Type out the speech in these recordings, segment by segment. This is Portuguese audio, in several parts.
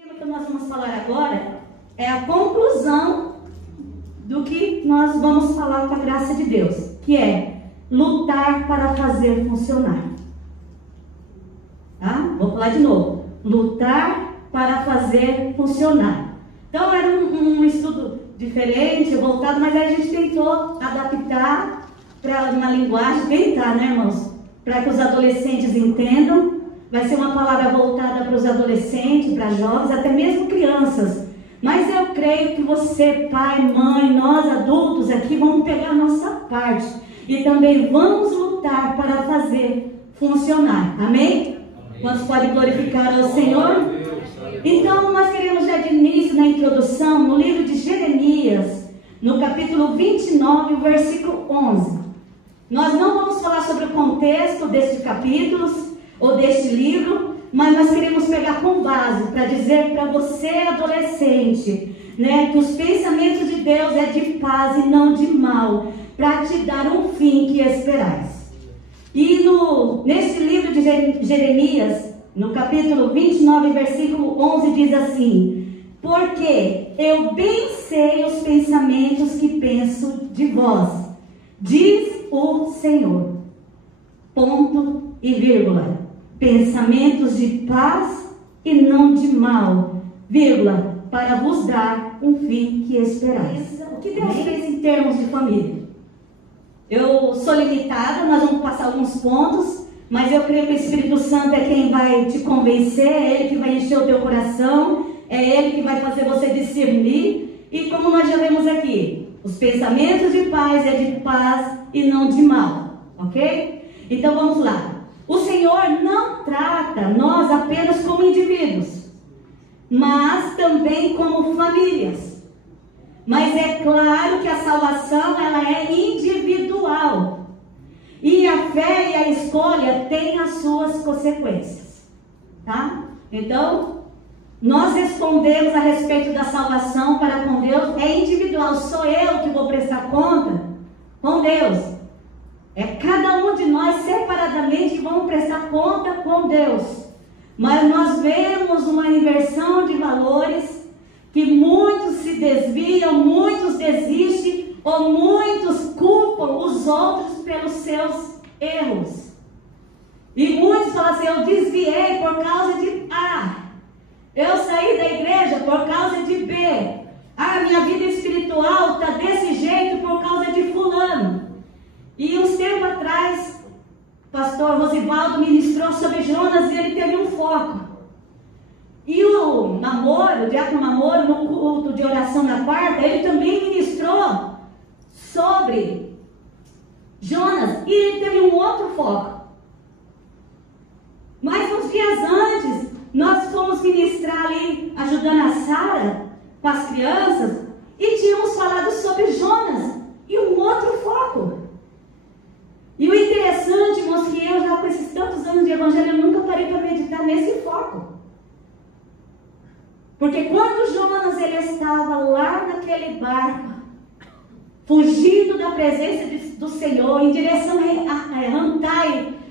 tema que nós vamos falar agora é a conclusão do que nós vamos falar com a graça de Deus, que é lutar para fazer funcionar. Tá? Vou falar de novo. Lutar para fazer funcionar. Então era um estudo diferente, voltado, mas a gente tentou adaptar para uma linguagem, tentar, né, irmãos? Para que os adolescentes entendam. Vai ser uma palavra voltada para os adolescentes, para jovens, até mesmo crianças. Mas eu creio que você, pai, mãe, nós adultos aqui, vamos pegar a nossa parte. E também vamos lutar para fazer funcionar. Amém? Quantos podem glorificar ao Senhor? Então, nós queremos já de início, na introdução, no livro de Jeremias, no capítulo 29, versículo 11. Nós não vamos falar sobre o contexto destes capítulos, ou deste livro, mas nós queremos pegar com base para dizer para você, adolescente, né, que os pensamentos de Deus é de paz e não de mal, para te dar um fim que esperais. E nesse livro de Jeremias, no capítulo 29, versículo 11, diz assim: porque eu bem sei os pensamentos que penso de vós, diz o Senhor. Ponto e vírgula. Pensamentos de paz e não de mal, vírgula, para vos dar um fim que esperais. O que Deus fez em termos de família? Eu sou limitada, nós vamos passar alguns pontos, mas eu creio que o Espírito Santo é quem vai te convencer, é Ele que vai encher o teu coração, é Ele que vai fazer você discernir. E como nós já vemos aqui, os pensamentos de paz é de paz e não de mal, ok? Então vamos lá. O Senhor não trata nós apenas como indivíduos, mas também como famílias. Mas é claro que a salvação ela é individual. E a fé e a escolha têm as suas consequências. Tá? Então, nós respondemos a respeito da salvação para com Deus, é individual. Sou eu que vou prestar conta com Deus. É cada um de nós separadamente que vamos prestar conta com Deus. Mas nós vemos uma inversão de valores, que muitos se desviam, muitos desistem, ou muitos culpam os outros pelos seus erros. E muitos falam assim: eu desviei por causa de A. Eu saí da igreja por causa de B. Minha vida espiritual está desse jeito por causa de fulano. E uns tempos atrás, o pastor Rosivaldo ministrou sobre Jonas e ele teve um foco. E o diácono Namoro, no culto de oração na quarta, ele também ministrou sobre Jonas e ele teve um outro foco. Mas uns dias antes, nós fomos ministrar ali, ajudando a Sara com as crianças, e tínhamos falado sobre Jonas e um outro foco. E o interessante, irmãos, que eu já com esses tantos anos de evangelho, eu nunca parei para meditar nesse foco. Porque quando Jonas ele estava lá naquele barco, fugindo da presença do Senhor, em direção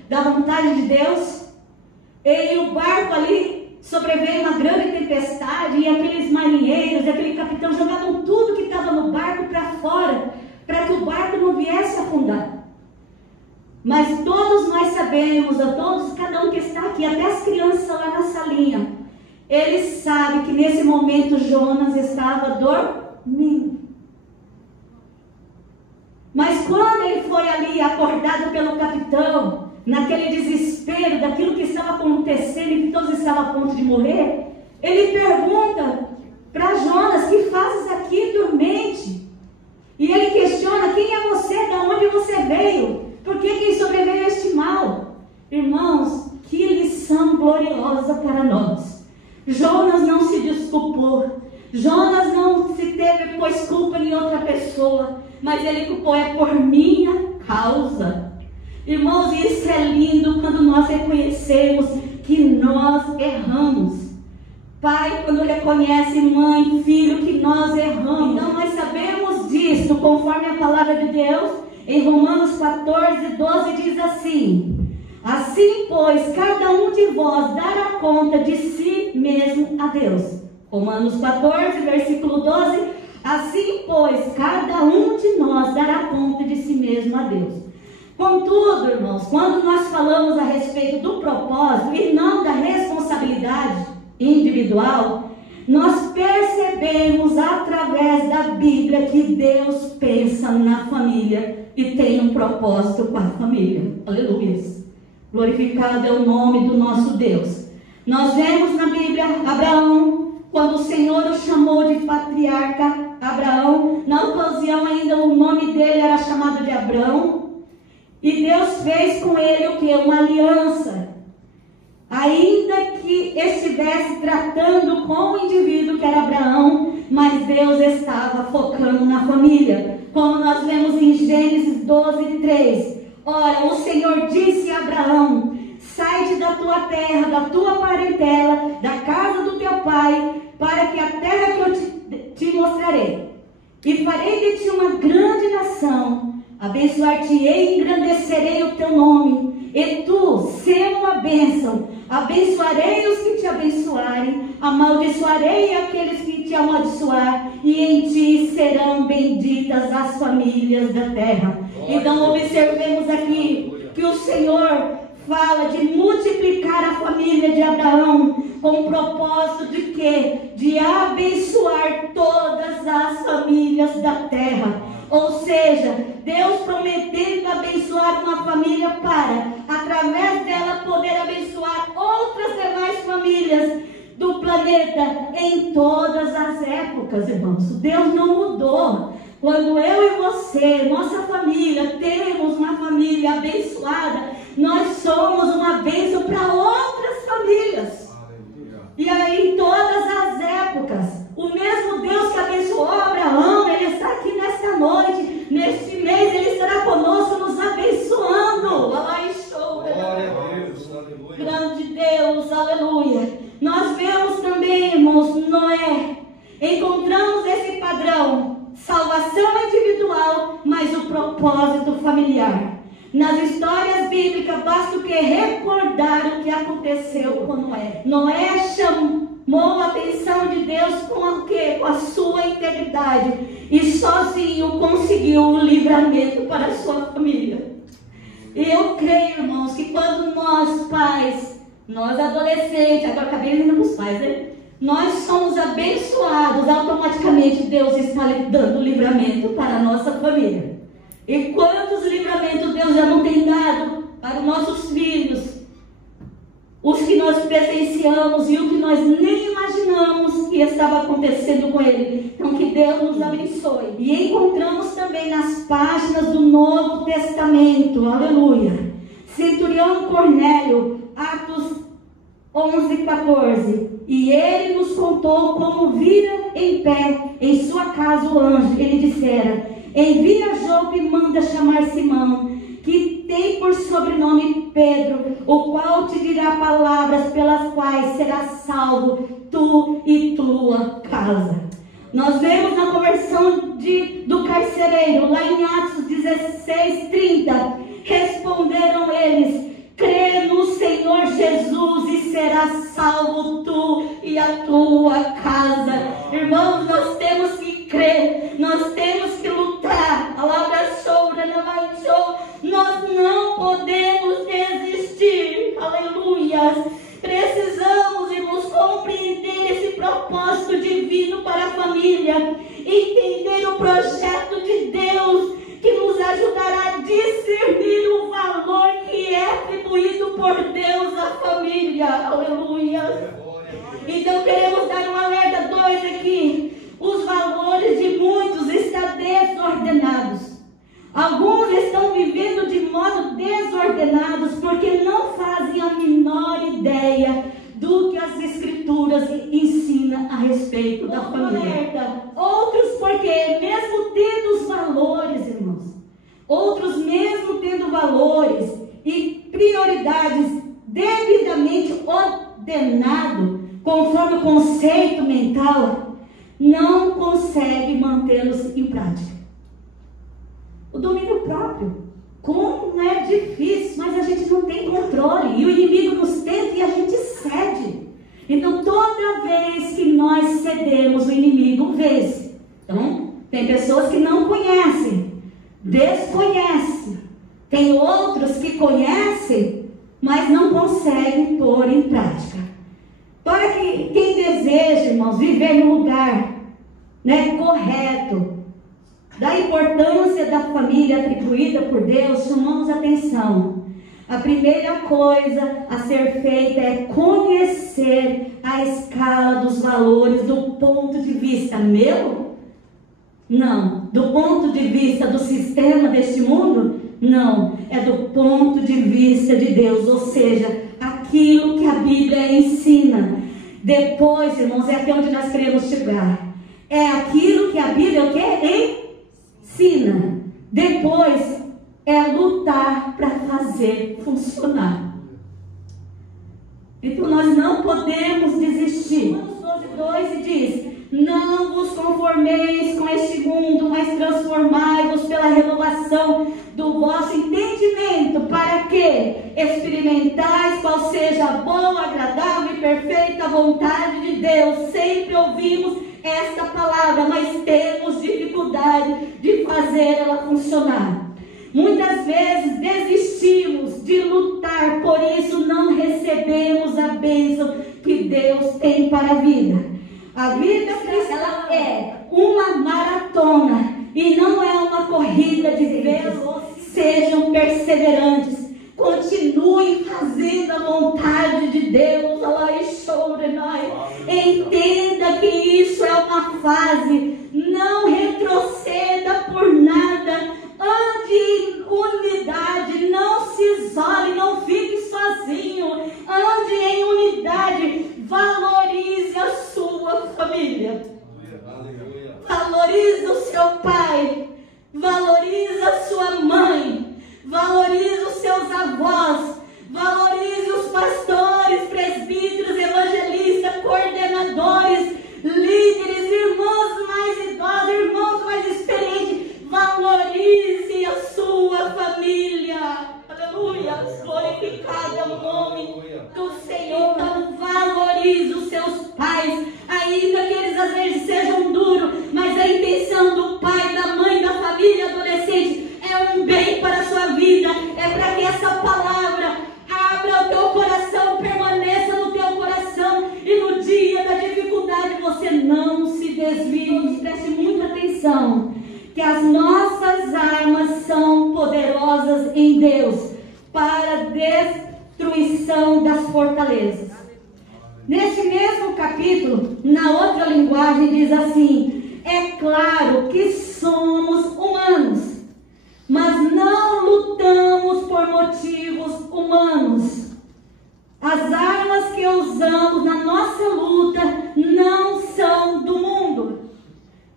da vontade de Deus, e o barco ali sobreveio uma grande tempestade, e aqueles marinheiros, aquele capitão jogavam tudo que estava no barco para fora, para que o barco não viesse a afundar. Mas todos nós sabemos, cada um que está aqui, até as crianças lá na salinha, eles sabem que nesse momento Jonas estava dormindo. Mas quando ele foi ali acordado pelo capitão, naquele desespero daquilo que estava acontecendo e que todos estavam a ponto de morrer, ele pergunta para Jonas: que fazes aqui dormente? E ele questiona: quem é você? De onde você veio? Por que quem sobreveio a este mal? Irmãos, que lição gloriosa para nós. Jonas não se desculpou. Jonas não se teve, pôs culpa em outra pessoa, mas ele culpou: é por minha causa. Irmãos, isso é lindo quando nós reconhecemos que nós erramos. Pai, quando reconhece, mãe, filho, que nós erramos. Então nós sabemos disso, conforme a palavra de Deus. Em Romanos 14, 12 diz assim: Assim, pois, cada um de vós dará conta de si mesmo a Deus. Romanos 14, versículo 12. Assim, pois, cada um de nós dará conta de si mesmo a Deus. Contudo, irmãos, quando nós falamos a respeito do propósito e não da responsabilidade individual, nós percebemos através da Bíblia que Deus pensa na família e tem um propósito com a família. Aleluia. Glorificado é o nome do nosso Deus. Nós vemos na Bíblia Abraão, quando o Senhor o chamou de patriarca Abraão. Na ocasião ainda o nome dele era chamado de Abrão. E Deus fez com ele o que? Uma aliança. Ainda que estivesse tratando com o indivíduo que era Abraão, mas Deus estava focando na família. Como nós vemos em Gênesis 12, 3. Ora, o Senhor disse a Abraão: sai-te da tua terra, da tua parentela, da casa do teu pai, para que a terra que eu te mostrarei. E farei de ti uma grande nação, abençoar-te-ei e engrandecerei o teu nome, e tu, sendo uma bênção, abençoarei os que te abençoarem, amaldiçoarei aqueles que te amaldiçoar, e em ti serão benditas as famílias da terra. Então observemos aqui que o Senhor fala de multiplicar a família de Abraão, com o propósito de quê? De abençoar todas as famílias da terra. Ou seja, Deus prometendo abençoar uma família para, através dela, poder abençoar outras demais famílias do planeta em todas as épocas, irmãos. Deus não mudou. Quando eu e você, nossa família, temos uma família abençoada, nós somos uma bênção para outras famílias. E aí, em todas as épocas, o mesmo Deus que abençoou Abraão, Ele está aqui nesta noite, neste mês, Ele estará conosco, nos abençoando. Glória a Deus, aleluia. Grande Deus, aleluia. Nós vemos também, irmãos, Noé. Encontramos esse padrão, salvação individual, mas o propósito familiar. Nas histórias bíblicas, basta o que recordar o que aconteceu com Noé. Noé chamou a atenção de Deus com o quê? Com a sua integridade. E sozinho conseguiu o livramento para a sua família. E eu creio, irmãos, que quando nós pais, nós adolescentes, agora acabei dizendo para os pais, né? Nós somos abençoados, automaticamente Deus está dando livramento para a nossa família. E quantos livramentos Deus já não tem dado para os nossos filhos, os que nós presenciamos e o que nós nem imaginamos que estava acontecendo com ele. Então que Deus nos abençoe. E encontramos também nas páginas do Novo Testamento, aleluia, Centurião Cornélio, Atos 11:14. E ele nos contou como vira em pé em sua casa o anjo. Ele dissera: envia a Jope e manda chamar Simão, que tem por sobrenome Pedro, o qual te dirá palavras pelas quais serás salvo, tu e tua casa. Nós vemos na conversão do carcereiro, lá em Atos 16:30, responderam eles: crê no Senhor Jesus e serás salvo tu e a tua casa. Irmãos, nós temos que crer, nós temos que lutar. Nós não podemos desistir. Aleluia. Precisamos, irmãos, compreender esse propósito divino para a família, entender o projeto de Deus, que nos ajudará a discernir o valor que é atribuído por Deus à família. Aleluia. Então queremos dar um alerta 2 aqui. Os valores de muitos estão desordenados. Alguns estão vivendo de modo desordenados porque não fazem a menor ideia do que as Escrituras ensinam a respeito da família. Outros porque, mesmo tendo os valores, irmãos, outros mesmo tendo valores e prioridades devidamente ordenados, conforme o conceito mental, não consegue mantê-los em prática. O domínio próprio. Como é difícil, mas a gente não tem controle. E o inimigo nos tenta e a gente cede. Então, toda vez que nós cedemos, o inimigo vence. Então, tem pessoas que não conhecem, desconhecem. Tem outros que conhecem, mas não conseguem pôr em prática. Para que quem deseja, irmãos, viver no lugar, correto, da importância da família atribuída por Deus, chamamos atenção. A primeira coisa a ser feita é conhecer a escala dos valores do ponto de vista meu? Não. Do ponto de vista do sistema deste mundo? Não. É do ponto de vista de Deus, ou seja, aquilo que a Bíblia ensina. Depois, irmãos, é aqui onde nós queremos chegar. É aquilo que a Bíblia ensina. Depois é lutar para fazer funcionar. Então nós não podemos desistir. Romanos 12:2 diz: não vos conformeis com este mundo, mas transformai-vos pela renovação do vosso entendimento, para que experimentais qual seja a boa, agradável e perfeita vontade de Deus. Sempre ouvimos esta palavra, mas temos dificuldade de fazer ela funcionar. Muitas vezes desistimos de lutar, por isso não recebemos a bênção que Deus tem para a vida. A vida cristã é uma maratona e não é uma corrida de velocidade. Sejam perseverantes, continuem fazendo a vontade de Deus. Entenda que isso é uma fase. Não retroceda por nada. Ande em unidade, não se isole, não fique sozinho. Ande em unidade, valorize a sua família. Valorize o seu pai, valorize a sua mãe, valorize os seus avós, valorize os pastores, presbíteros, evangelistas, coordenadores, líderes, irmãos mais idosos, irmãos mais experientes. Valorize a sua família. Aleluia. Glorificado é o nome do Senhor. Então valorize os seus pais, ainda que eles às vezes sejam duros, mas a intenção do pai, da mãe, da família adolescente é um bem para a sua vida. É para que essa palavra abra o teu coração, permaneça no teu coração, e no dia da dificuldade você não se desvie. Preste muita atenção, que as nossas armas são poderosas em Deus para a destruição das fortalezas. Neste mesmo capítulo, na outra linguagem, diz assim: é claro que somos humanos, mas não lutamos por motivos humanos. As armas que usamos na nossa luta não são do mundo.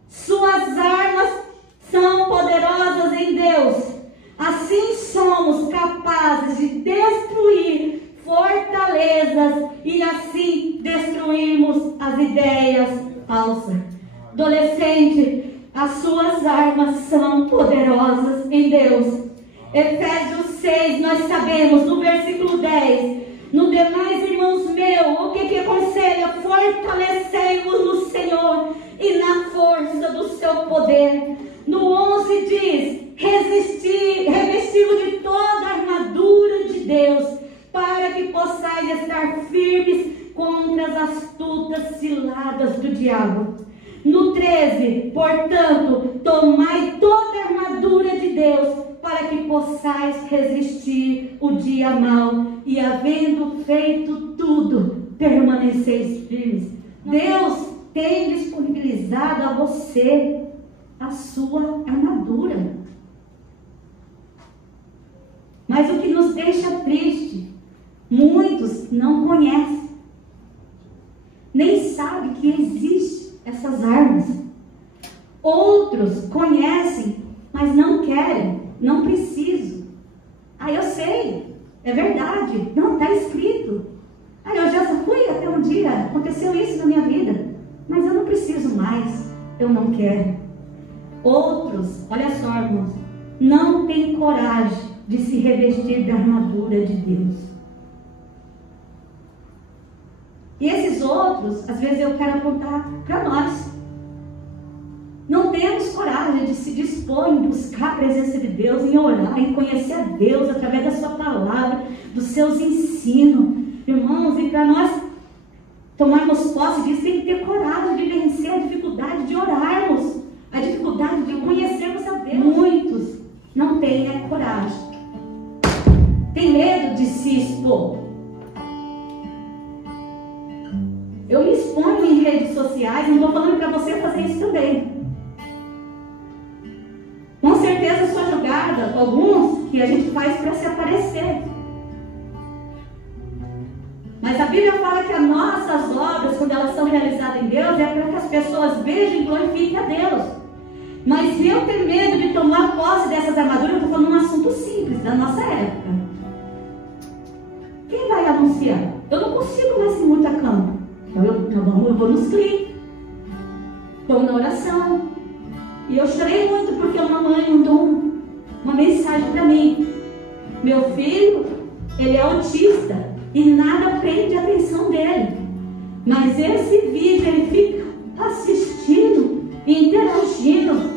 Suas armas são poderosas em Deus. Assim somos capazes de destruir fortalezas e assim destruirmos as ideias falsas. Adolescente, as suas armas são poderosas em Deus. Efésios 6, nós sabemos, no versículo 10: no demais, irmãos meus, o que aconselha? Fortalecei-vos no Senhor e na força do seu poder. No 11 diz: revesti-vos de toda a armadura de Deus, para que possais estar firmes contra as astutas ciladas do diabo. No 13, portanto, tomai toda a armadura de Deus, para que possais resistir o dia mau, e havendo feito tudo, permaneceis firmes. Deus tem disponibilizado a você a sua armadura. Mas o que nos deixa triste, muitos não conhecem, nem sabem que existem essas armas. Outros conhecem, mas não querem, não precisam. Eu sei, é verdade, não está escrito. Eu já fui até um dia, aconteceu isso na minha vida, mas eu não preciso mais, eu não quero. Outros, olha só, irmãos, não têm coragem de se revestir da armadura de Deus. E esses outros, às vezes eu quero apontar para nós. Não temos coragem de se dispor em buscar a presença de Deus, em orar, em conhecer a Deus através da sua palavra, dos seus ensinos. Irmãos, e para nós tomarmos posse disso, tem que ter coragem de vencer a dificuldade de orarmos, a dificuldade de conhecermos a Deus. Muitos não têm coragem, tem medo de se expor. Eu me exponho em redes sociais, não estou falando para você fazer isso também. Com certeza a sua jogada, alguns que a gente faz para se aparecer. Mas a Bíblia fala que as nossas obras, quando elas são realizadas em Deus, é para que as pessoas vejam e glorifiquem a Deus. Mas se eu tenho medo de tomar posse dessas armaduras, eu estou falando um assunto simples da nossa época. Quem vai anunciar? Eu não consigo mais ir muito a campo. Então eu vou nos cliques, vou na oração. E eu chorei muito porque uma mãe mandou uma mensagem para mim. Meu filho, ele é autista e nada prende a atenção dele. Mas esse vídeo ele fica assistindo e interagindo.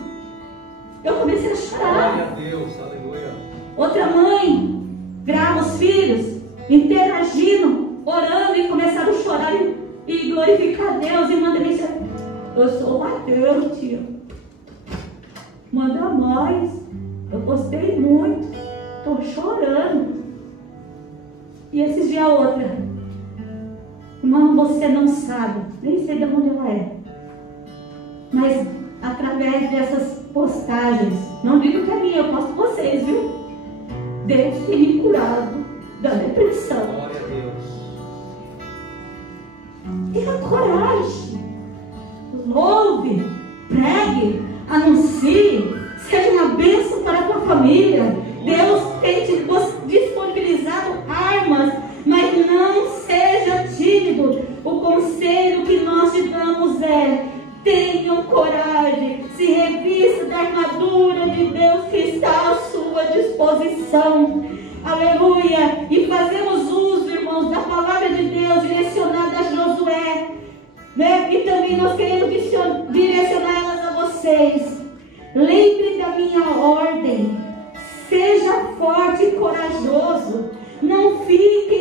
Eu comecei a chorar. Glória a Deus, aleluia. Outra mãe grava os filhos interagindo, orando e começaram a chorar e glorificar a Deus e manda mensagem. Eu sou o Mateus, tia. Manda mais. Eu gostei muito. Estou chorando. E esses dias outra. Irmão, você não sabe. Nem sei de onde ela é. Mas através dessas postagens, não digo que é minha, eu posto vocês, viu? Deus tem me curado da depressão. Glória a Deus. Tenha coragem. Louve, pregue, anuncie, seja uma bênção para a tua família. Deus tem te disponibilizado armas, mas não seja tímido. O conselho que nós te damos é: tenham coragem, se revista da armadura de Deus que está à sua disposição. Aleluia! E fazemos uso, irmãos, da palavra de Deus direcionada a Josué, né? E também nós queremos direcioná-las a vocês. Lembre da minha ordem. Seja forte e corajoso. Não fique